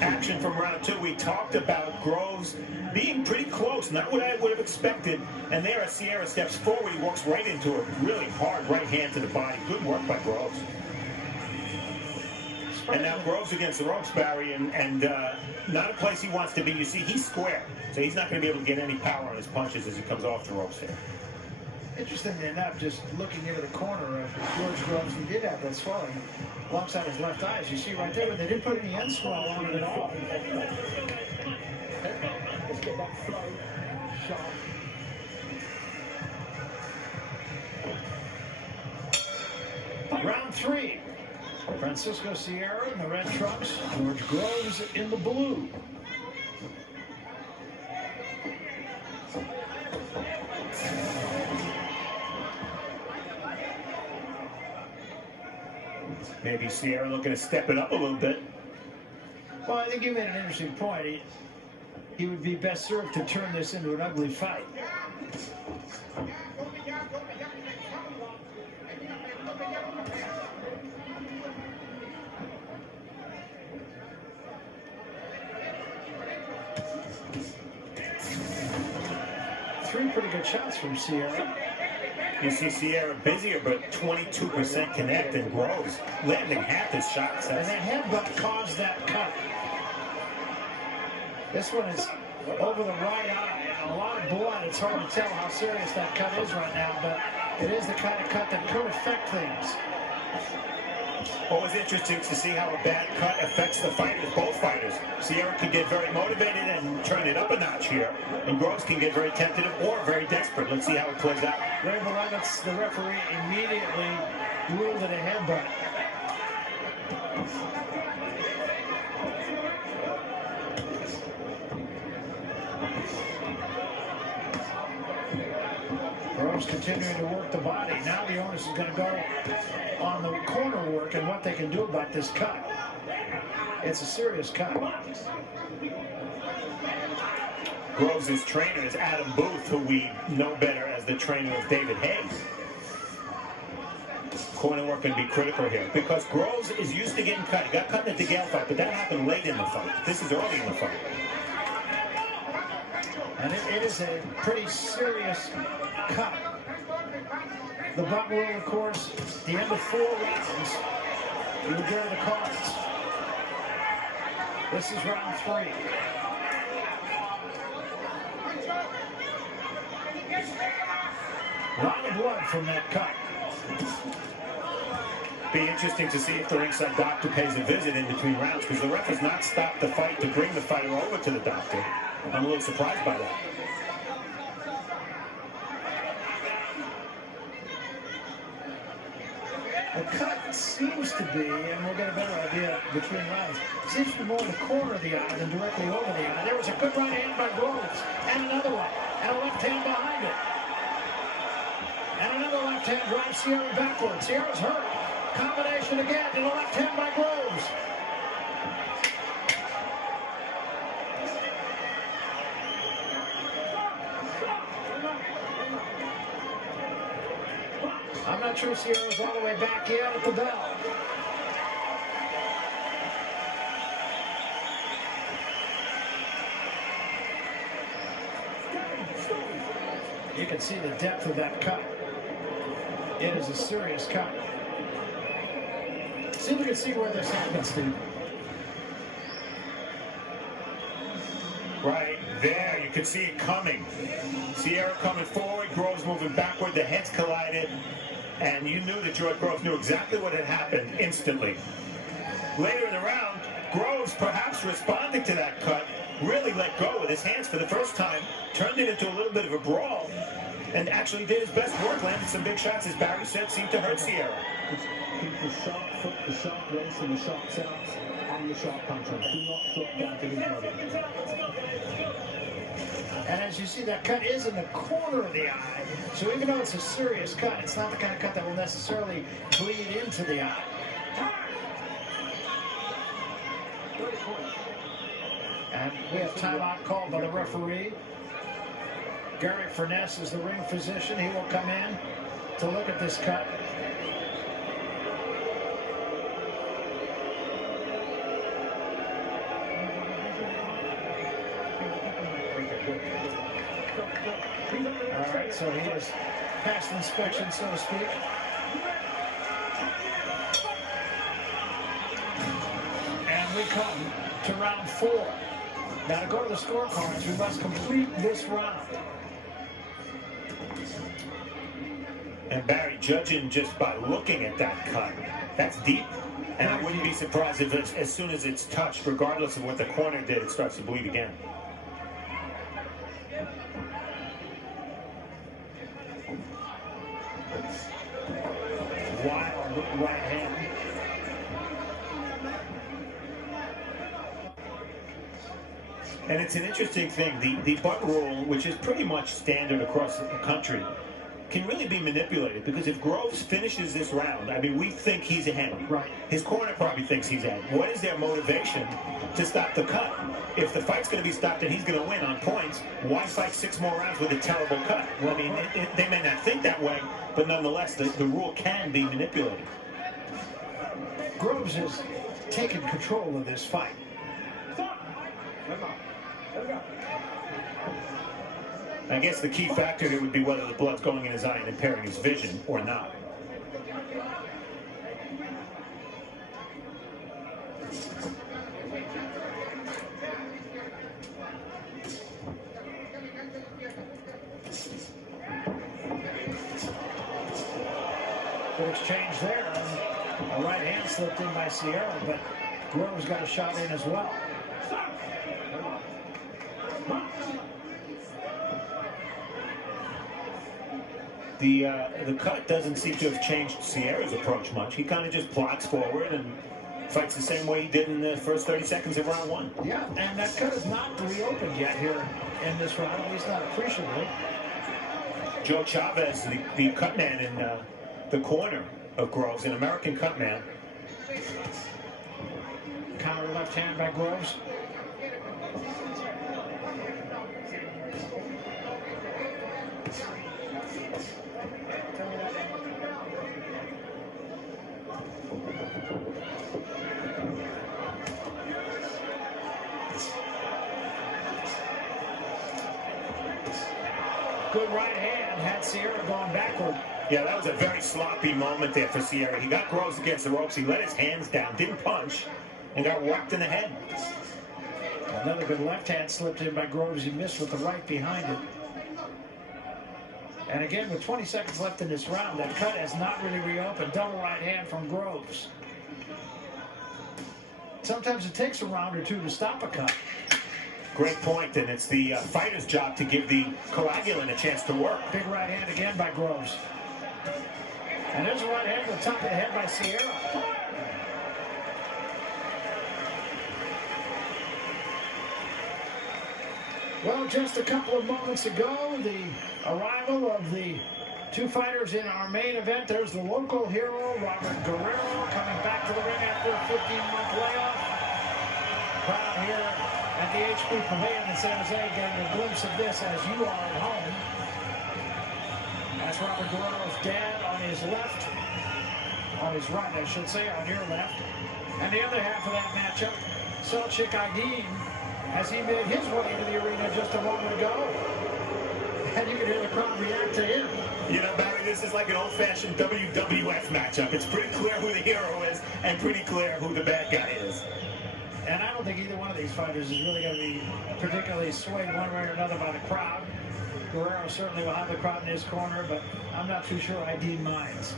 Action from round two. We talked about Groves being pretty close, not what I would have expected. And there, as Sierra steps forward, he walks right into a really hard right hand to the body. Good work by Groves. And now Groves against the ropes, Barry, and not a place he wants to be. You see, he's square, so he's not going to be able to get any power on his punches as he comes off the ropes here. Interestingly enough, just looking into the corner of George Groves, he did have that swelling alongside his left eye, as you see right there, but they didn't put any end swell on it at all. Let's get that flow sharp. Round three. Francisco Sierra in the red trunks, George Groves in the blue. Maybe Sierra looking to step it up a little bit. Well, I think you made an interesting point. He would be best served to turn this into an ugly fight. Three pretty good shots from Sierra. You see Sierra busier, but 22% connect, and Groves landing half his shots. And that headbutt caused that cut. This one is over the right eye, and a lot of blood. It's hard to tell how serious that cut is right now, but it is the kind of cut that could affect things. Always interesting to see how a bad cut affects the fighters, both fighters. Sierra can get very motivated and turn it up a notch here, and Groves can get very tentative or very desperate. Let's see how it plays out. Ray Belovitz, the referee, immediately ruled it a headbutt. Groves continuing to work the body. Now the onus is going to go on the corner work and what they can do about this cut. It's a serious cut. Groves' trainer is Adam Booth, who we know better as the trainer of David Hayes. Corner work can be critical here because Groves is used to getting cut. He got cut in the DeGale fight, but that happened late in the fight. This is early in the fight. And it is a pretty serious cut. The bout rule, of course, the end of 4 rounds, you would go to the cards. This is round 3. A lot of blood from that cut. Be interesting to see if the ringside doctor pays a visit in between rounds, because the ref has not stopped the fight to bring the fighter over to the doctor. I'm a little surprised by that. The cut seems to be, and we'll get a better idea between rounds, seems to be more in the corner of the eye than directly over the eye. There was a good right hand by Groves, and another one, and a left hand behind it. And another left hand drives Sierra backwards. Sierra's hurt. Combination again, and a left hand by Groves. I'm not sure Sierra's all the way back yet at the bell. You can see the depth of that cut. It is a serious cut. See if we can see where this happens, Steve. Right there, you can see it coming. Sierra coming forward, Groves moving backward, the heads collided, and you knew that George Groves knew exactly what had happened instantly. Later in the round, Groves, perhaps responding to that cut, really let go with his hands for the first time, turned it into a little bit of a brawl, and actually did his best work, landed some big shots, as Barry said, seemed to hurt Sierra. Keep the sharp foot, the sharp race, and the sharp shots, and the sharp puncher. Do not drop down to his body. And as you see, that cut is in the corner of the eye. So even though it's a serious cut, it's not the kind of cut that will necessarily bleed into the eye. And we have timeout called by the referee. Gary Furness is the ring physician. He will come in to look at this cut. All right, so he has passed inspection, so to speak. And we come to round 4. Now to go to the scorecards, we must complete this round. And Barry, judging just by looking at that cut, that's deep. And I wouldn't be surprised if as soon as it's touched, regardless of what the corner did, it starts to bleed again. Wild right hand. And it's an interesting thing. The butt rule, which is pretty much standard across the country, can really be manipulated, because if Groves finishes this round, I mean, we think he's ahead. Right. His corner probably thinks he's ahead. What is their motivation to stop the cut? If the fight's going to be stopped and he's going to win on points, why fight 6 more rounds with a terrible cut? Well, I mean, they may not think that way, but nonetheless, the rule can be manipulated. Groves has taken control of this fight. I guess the key factor there would be whether the blood's going in his eye and impairing his vision or not. Good exchange there. A right hand slipped in by Sierra, but Groves got a shot in as well. The cut doesn't seem to have changed Sierra's approach much. He kind of just plots forward and fights the same way he did in the first 30 seconds of round 1. Yeah, and that cut is not reopened yet here in this round, at least not appreciably. Joe Chavez, the cut man in the corner of Groves, an American cut man. Counter left hand by Groves. Good right hand had Sierra going backward. Yeah, that was a very sloppy moment there for Sierra. He got Groves against the ropes. He let his hands down, didn't punch, and got whacked in the head. Another good left hand slipped in by Groves. He missed with the right behind it. And again, with 20 seconds left in this round, that cut has not really reopened. Double right hand from Groves. Sometimes it takes a round or 2 to stop a cut. Great point, and it's the fighter's job to give the coagulant a chance to work. Big right hand again by Groves. And there's a right hand to the top of the head by Sierra. Well, just a couple of moments ago, the arrival of the 2 fighters in our main event. There's the local hero, Robert Guerrero, coming back to the ring after a 15-month layoff. Crowd here at the HP Pavilion in San Jose getting a glimpse of this as you are at home. That's Robert Guerrero's dad on his left, on his right, I should say, on your left. And the other half of that matchup, Selçuk Aydin, as he made his way into the arena just a moment ago. And you can hear the crowd react to him. You know, Barry, this is like an old-fashioned WWF matchup. It's pretty clear who the hero is and pretty clear who the bad guy is. And I don't think either one of these fighters is really going to be particularly swayed one way or another by the crowd. Guerrero certainly will have the crowd in his corner, but I'm not too sure Aydin minds.